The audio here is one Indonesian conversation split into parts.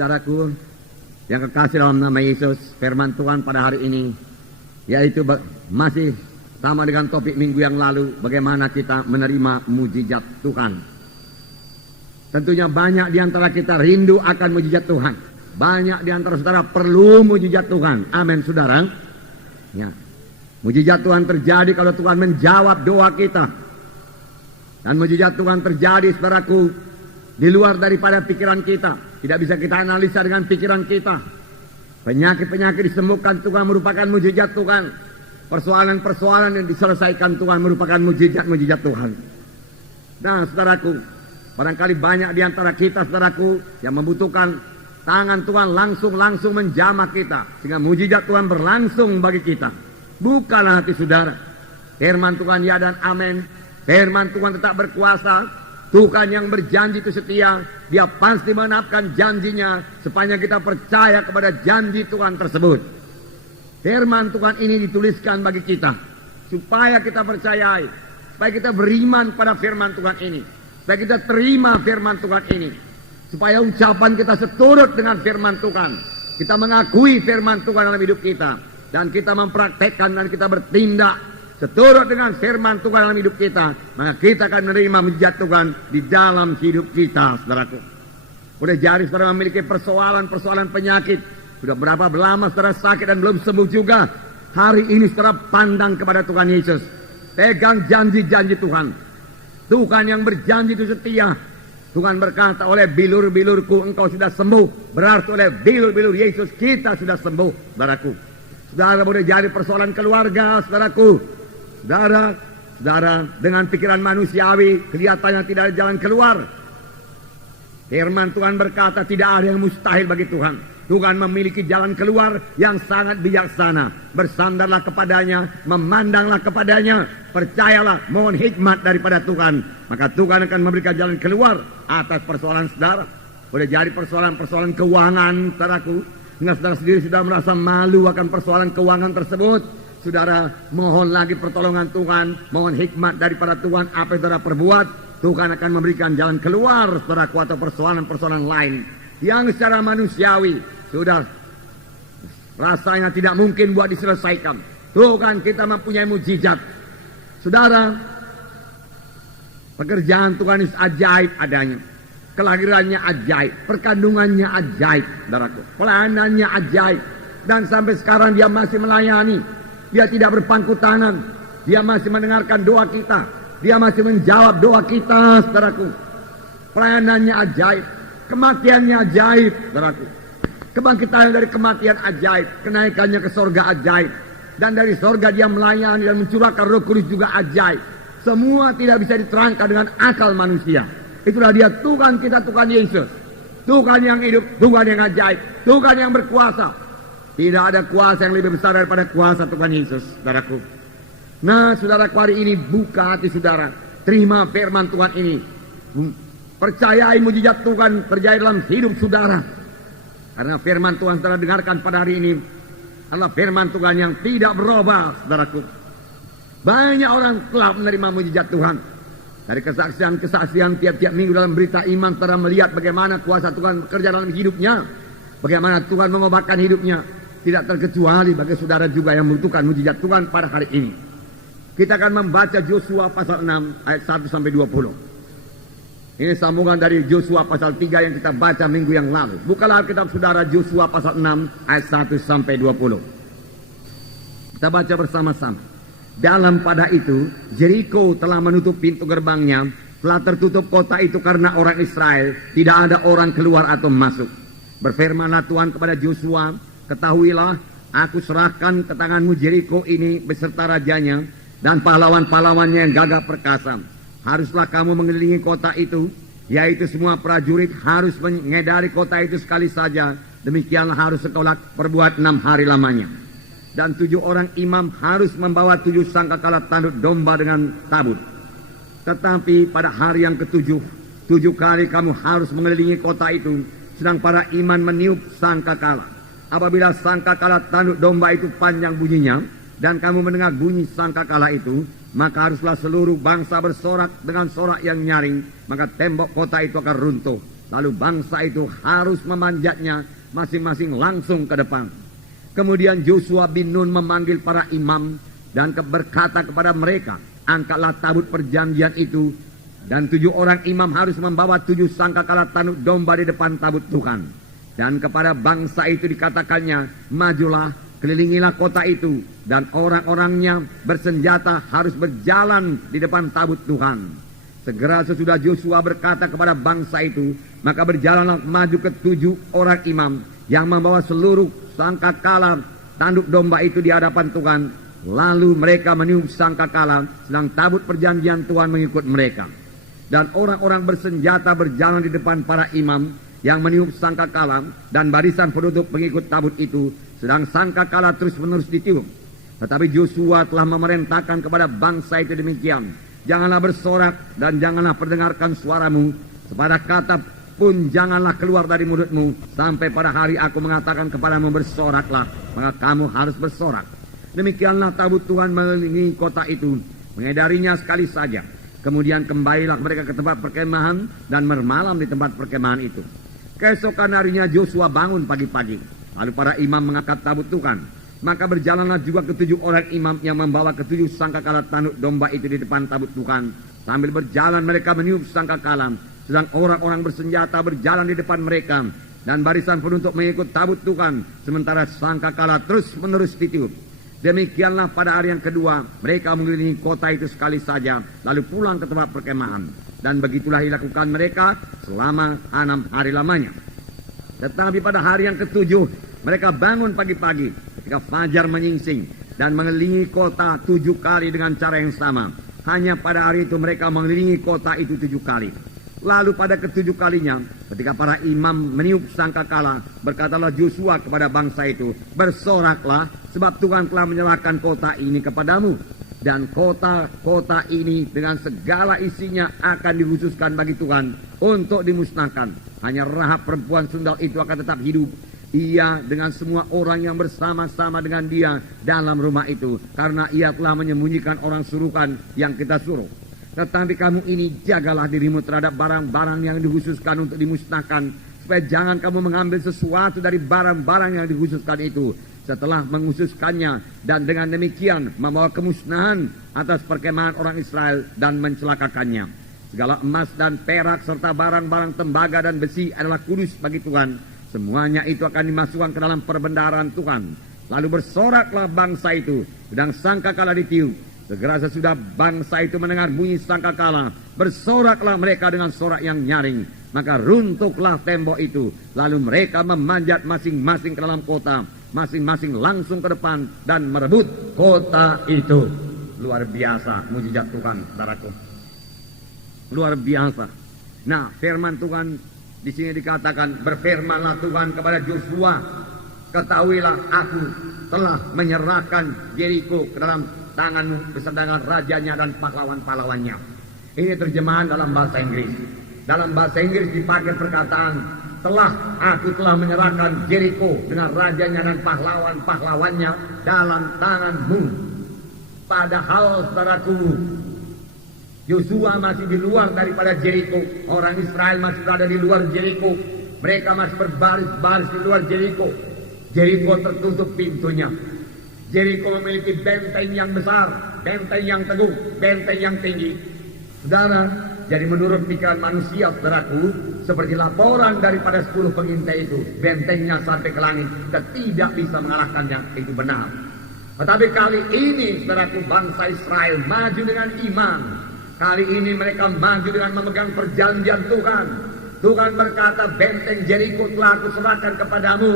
saudaraku yang kekasih dalam nama Yesus, firman Tuhan pada hari ini yaitu masih sama dengan topik minggu yang lalu, bagaimana kita menerima mujizat Tuhan. Tentunya banyak di antara kita rindu akan mujizat Tuhan. Banyak di antara saudara perlu mujizat Tuhan. Amin, saudara. Ya. Mujizat Tuhan terjadi kalau Tuhan menjawab doa kita. Dan mujizat Tuhan terjadi, saudaraku, di luar daripada pikiran kita. Tidak bisa kita analisa dengan pikiran kita. Penyakit-penyakit disembuhkan Tuhan merupakan mujizat Tuhan. Persoalan-persoalan yang diselesaikan Tuhan merupakan mujizat-mujizat Tuhan. Nah, saudaraku, barangkali banyak di antara kita, saudaraku, yang membutuhkan tangan Tuhan langsung menjamah kita, sehingga mujizat Tuhan berlangsung bagi kita. Bukalah hati saudara. Firman Tuhan ya dan amin. Firman Tuhan tetap berkuasa. Tuhan yang berjanji itu setia. Dia pasti menepati janjinya sepanjang kita percaya kepada janji Tuhan tersebut. Firman Tuhan ini dituliskan bagi kita supaya kita percayai, supaya kita beriman pada firman Tuhan ini, supaya kita terima firman Tuhan ini, supaya ucapan kita seturut dengan firman Tuhan. Kita mengakui firman Tuhan dalam hidup kita dan kita mempraktekkan dan kita bertindak seturut dengan firman Tuhan dalam hidup kita, maka kita akan menerima mujizat Tuhan di dalam hidup kita, saudaraku. Boleh jadi saudara memiliki persoalan penyakit. Sudah berapa lama saudara sakit dan belum sembuh juga. Hari ini saudara pandang kepada Tuhan Yesus. Pegang janji-janji Tuhan. Tuhan yang berjanji itu setia. Tuhan berkata, oleh bilur-bilurku engkau sudah sembuh. Berarti oleh bilur-bilur Yesus kita sudah sembuh, saudaraku. Saudara boleh jadi persoalan keluarga, saudaraku. Saudara dengan pikiran manusiawi kelihatannya tidak ada jalan keluar. Firman Tuhan berkata tidak ada yang mustahil bagi Tuhan. Tuhan memiliki jalan keluar yang sangat bijaksana. Bersandarlah kepadanya, memandanglah kepadanya, percayalah, mohon hikmat daripada Tuhan. Maka Tuhan akan memberikan jalan keluar atas persoalan saudara. Boleh jadi persoalan-persoalan keuangan, saudaraku. Hingga saudara sendiri sudah merasa malu akan persoalan keuangan tersebut. Saudara mohon lagi pertolongan Tuhan, mohon hikmat daripada Tuhan. Apa yang saudara perbuat, Tuhan akan memberikan jalan keluar, saudaraku, atau persoalan-persoalan lain yang secara manusiawi sudah rasanya tidak mungkin buat diselesaikan. Tuhan kita mempunyai mujizat. Saudara, pekerjaan Tuhan itu ajaib adanya. Kelahirannya ajaib, perkandungannya ajaib, saudaraku. Pelayanannya ajaib. Dan sampai sekarang dia masih melayani. Dia tidak berpangku tangan. Dia masih mendengarkan doa kita. Dia masih menjawab doa kita, saudaraku. Pelayanannya ajaib. Kematiannya ajaib, saudaraku. Kebangkitan dari kematian ajaib. Kenaikannya ke sorga ajaib. Dan dari sorga dia melayani dan mencurahkan Roh Kudus juga ajaib. Semua tidak bisa diterangkan dengan akal manusia. Itulah dia Tuhan kita, Tuhan Yesus. Tuhan yang hidup, Tuhan yang ajaib, Tuhan yang berkuasa. Tidak ada kuasa yang lebih besar daripada kuasa Tuhan Yesus, saudaraku. Nah, saudaraku, hari ini buka hati saudara. Terima firman Tuhan ini. Percayai mujizat Tuhan terjadi dalam hidup saudara. Karena firman Tuhan saudara dengarkan pada hari ini adalah firman Tuhan yang tidak berubah, saudaraku. Banyak orang telah menerima mujizat Tuhan. Dari kesaksian-kesaksian tiap-tiap minggu dalam berita iman, saudara melihat bagaimana kuasa Tuhan bekerja dalam hidupnya. Bagaimana Tuhan mengobatkan hidupnya. Tidak terkecuali bagi saudara juga yang membutuhkan mujizat Tuhan pada hari ini. Kita akan membaca Yosua pasal 6 ayat 1 sampai 20. Ini sambungan dari Yosua pasal 3 yang kita baca minggu yang lalu. Bukalah Alkitab saudara, Yosua pasal 6 ayat 1 sampai 20. Kita baca bersama-sama. Dalam pada itu, Jericho telah menutup pintu gerbangnya. Telah tertutup kota itu karena orang Israel. Tidak ada orang keluar atau masuk. Berfirmanlah Tuhan kepada Yosua, ketahuilah, aku serahkan ke tanganmu Jericho ini beserta rajanya dan pahlawan-pahlawannya yang gagah perkasa. Haruslah kamu mengelilingi kota itu, yaitu semua prajurit harus mengedari kota itu sekali saja. Demikianlah harus sekolah perbuat 6 hari lamanya. Dan 7 orang imam harus membawa 7 sangkakala tanduk domba dengan tabut. Tetapi pada hari yang ke-7, 7 kali kamu harus mengelilingi kota itu, sedang para imam meniup sangkakala. Apabila sangkakala tanduk domba itu panjang bunyinya, dan kamu mendengar bunyi sangkakala itu, maka haruslah seluruh bangsa bersorak dengan sorak yang nyaring, maka tembok kota itu akan runtuh. Lalu bangsa itu harus memanjatnya masing-masing langsung ke depan. Kemudian Yosua bin Nun memanggil para imam dan berkata kepada mereka, angkatlah tabut perjanjian itu, dan 7 orang imam harus membawa 7 sangkakala tanduk domba di depan tabut Tuhan. Dan kepada bangsa itu dikatakannya, majulah, kelilingilah kota itu, dan orang-orangnya bersenjata harus berjalan di depan tabut Tuhan. Segera sesudah Yosua berkata kepada bangsa itu, maka berjalanlah maju ke 7 orang imam yang membawa seluruh sangkakala tanduk domba itu di hadapan Tuhan. Lalu mereka meniup sangkakala, sedang tabut perjanjian Tuhan mengikut mereka. Dan orang-orang bersenjata berjalan di depan para imam yang meniup sangkakala, dan barisan penutup pengikut tabut itu, sedang sangkakala terus-menerus ditiup. Tetapi Yosua telah memerintahkan kepada bangsa itu demikian, janganlah bersorak dan janganlah perdengarkan suaramu, sepada kata pun janganlah keluar dari mulutmu, sampai pada hari aku mengatakan kepadamu bersoraklah, maka kamu harus bersorak. Demikianlah tabut Tuhan mengelilingi kota itu, mengedarinya sekali saja. Kemudian kembalilah mereka ke tempat perkemahan dan bermalam di tempat perkemahan itu. Keesokan harinya Yosua bangun pagi-pagi, lalu para imam mengangkat tabut Tuhan. Maka berjalanlah juga ke 7 orang imam yang membawa ke 7 sangkakala tanduk domba itu di depan tabut Tuhan. Sambil berjalan mereka meniup sangkakala, sedang orang-orang bersenjata berjalan di depan mereka, dan barisan penutup mengikut tabut Tuhan, sementara sangkakala terus-menerus ditiup. Demikianlah pada hari yang kedua mereka mengelilingi kota itu sekali saja, lalu pulang ke tempat perkemahan. Dan begitulah dilakukan mereka selama 6 hari lamanya. Tetapi pada hari yang ke-7 mereka bangun pagi-pagi ketika fajar menyingsing dan mengelilingi kota 7 kali dengan cara yang sama. Hanya pada hari itu mereka mengelilingi kota itu 7 kali. Lalu pada ke-7 kalinya, ketika para imam meniup sangkakala, berkatalah Yosua kepada bangsa itu, bersoraklah, sebab Tuhan telah menyerahkan kota ini kepadamu. Dan kota ini dengan segala isinya akan dikhususkan bagi Tuhan untuk dimusnahkan. Hanya Rahab perempuan sundal itu akan tetap hidup, ia dengan semua orang yang bersama-sama dengan dia dalam rumah itu, karena ia telah menyembunyikan orang suruhan yang kita suruh. Tetapi kamu ini jagalah dirimu terhadap barang-barang yang dikhususkan untuk dimusnahkan, supaya jangan kamu mengambil sesuatu dari barang-barang yang dikhususkan itu setelah mengkhususkannya, dan dengan demikian membawa kemusnahan atas perkemahan orang Israel dan mencelakakannya. Segala emas dan perak serta barang-barang tembaga dan besi adalah kudus bagi Tuhan. Semuanya itu akan dimasukkan ke dalam perbendaharaan Tuhan. Lalu bersoraklah bangsa itu, sedang sangkakala ditiup. Segera sesudah bangsa itu mendengar bunyi sangkakala, bersoraklah mereka dengan sorak yang nyaring. Maka runtuhlah tembok itu, lalu mereka memanjat masing-masing ke dalam kota, masing-masing langsung ke depan dan merebut kota itu. Luar biasa mujizat Tuhan, saudaraku. Luar biasa. Nah, firman Tuhan di sini dikatakan, berfirmanlah Tuhan kepada Yosua, ketahuilah aku telah menyerahkan Yeriko ke dalam tanganmu beserta dengan rajanya dan pahlawan-pahlawannya. Ini terjemahan dalam bahasa Inggris. Dalam bahasa Inggris dipakai perkataan, aku telah menyerahkan Yeriko dengan rajanya dan pahlawan-pahlawannya dalam tanganmu. Padahal saudaraku, Yosua masih di luar daripada Yeriko. Orang Israel masih berada di luar Yeriko. Mereka masih berbaris-baris di luar Yeriko. Yeriko tertutup pintunya. Yeriko memiliki benteng yang besar, benteng yang teguh, benteng yang tinggi. Saudara, jadi menurut pikiran manusia, saudaraku, seperti laporan daripada 10 pengintai itu, bentengnya sampai ke langit dan tidak bisa mengalahkannya, itu benar. Tetapi kali ini, saudaraku, bangsa Israel maju dengan iman. Kali ini mereka maju dengan memegang perjanjian Tuhan. Tuhan berkata, benteng Yeriko telah aku serahkan kepadamu.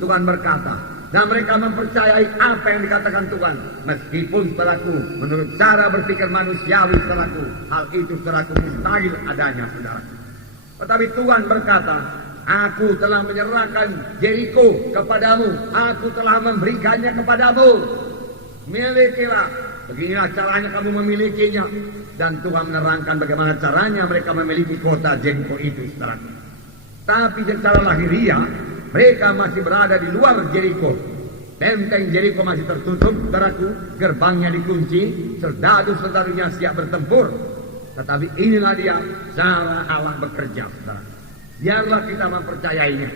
Tuhan berkata, dan mereka mempercayai apa yang dikatakan Tuhan. Meskipun saudaraku, menurut cara berpikir manusiawi saudaraku, hal itu saudaraku mustahil adanya saudaraku. Tetapi Tuhan berkata, aku telah menyerahkan Yeriko kepadamu. Aku telah memberikannya kepadamu. Milikilah. Beginilah caranya kamu memilikinya. Dan Tuhan menerangkan bagaimana caranya mereka memiliki kota Yeriko itu saudaraku. Tapi secara lahiriah mereka masih berada di luar Yeriko. Benteng Yeriko masih tertutup, saudaraku. Gerbangnya dikunci, serdadu-serdadunya siap bertempur. Tetapi inilah dia cara Allah bekerja, saudara. Biarlah kita mempercayainya.